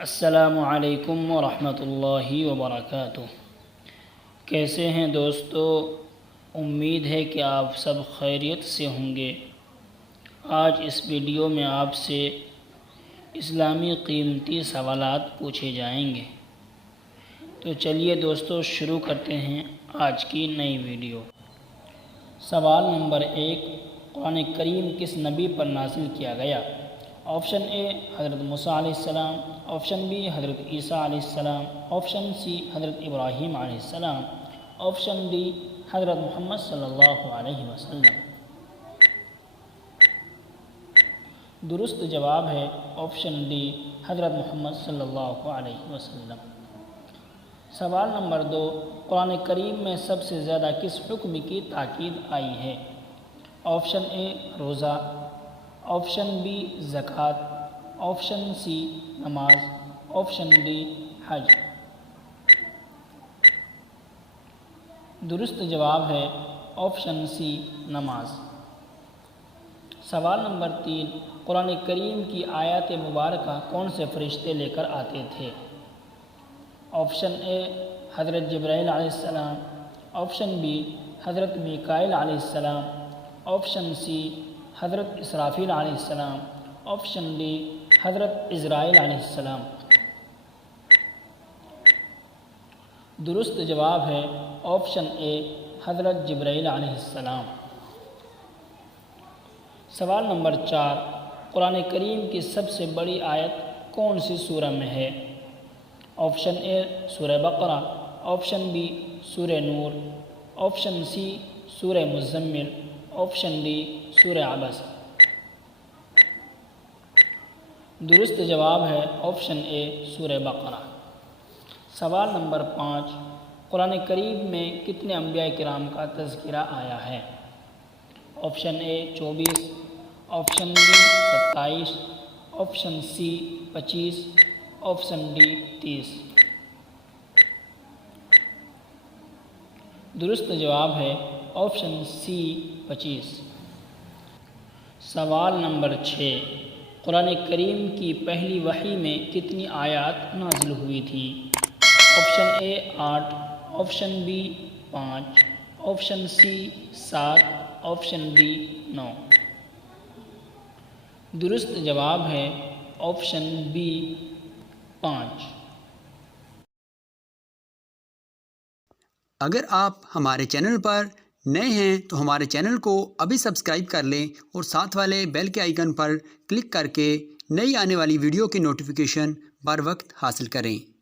السلام علیکم ورحمۃ اللہ وبرکاتہ۔ کیسے ہیں دوستو؟ امید ہے کہ آپ سب خیریت سے ہوں گے۔ آج اس ویڈیو میں آپ سے اسلامی قیمتی سوالات پوچھے جائیں گے۔ تو چلیے دوستو شروع کرتے ہیں آج کی نئی ویڈیو۔ سوال نمبر 1، قرآن کریم کس نبی پر نازل کیا گیا؟ آپشن اے حضرت موسیٰ علیہ السلام، آپشن بی حضرت عیسیٰ علیہ السلام، آپشن سی حضرت ابراہیم علیہ السلام، آپشن ڈی حضرت محمد صلی اللہ علیہ وسلم۔ درست جواب ہے آپشن ڈی حضرت محمد صلی اللہ علیہ وسلم۔ سوال نمبر 2، قرآن کریم میں سب سے زیادہ کس حکم کی تاکید آئی ہے؟ آپشن اے روزہ، آپشن بی زکوٰۃ، آپشن سی نماز، آپشن ڈی حج۔ درست جواب ہے آپشن سی نماز۔ سوال نمبر 3، قرآن کریم کی آیات مبارکہ کون سے فرشتے لے کر آتے تھے؟ آپشن اے حضرت جبرائیل علیہ السلام، آپشن بی حضرت میکائیل علیہ السلام، آپشن سی حضرت اسرافیل علیہ السلام، آپشن ڈی حضرت عزرائیل علیہ السلام۔ درست جواب ہے آپشن اے حضرت جبرائیل علیہ السلام۔ سوال نمبر 4، قرآن کریم کی سب سے بڑی آیت کون سی سورہ میں ہے؟ آپشن اے سورہ بقرہ، آپشن بی سورہ نور، آپشن سی سورہ مزمل، آپشن ڈی سورہ عبس۔ درست جواب ہے آپشن اے سورہ بقرہ۔ سوال نمبر 5، قرآن کریم میں کتنے انبیاء کرام کا تذکرہ آیا ہے؟ Option A 24، option B 27، option C 25، option D 30۔ درست جواب ہے آپشن سی 25۔ سوال نمبر 6، قرآن کریم کی پہلی وحی میں کتنی آیات نازل ہوئی تھی؟ Option A 8، option B 5، option C 7، option D 9۔ درست جواب ہے آپشن بی 5۔ اگر آپ ہمارے چینل پر نئے ہیں تو ہمارے چینل کو ابھی سبسکرائب کر لیں اور ساتھ والے بیل کے آئیکن پر کلک کر کے نئی آنے والی ویڈیو کی نوٹیفیکیشن بر وقت حاصل کریں۔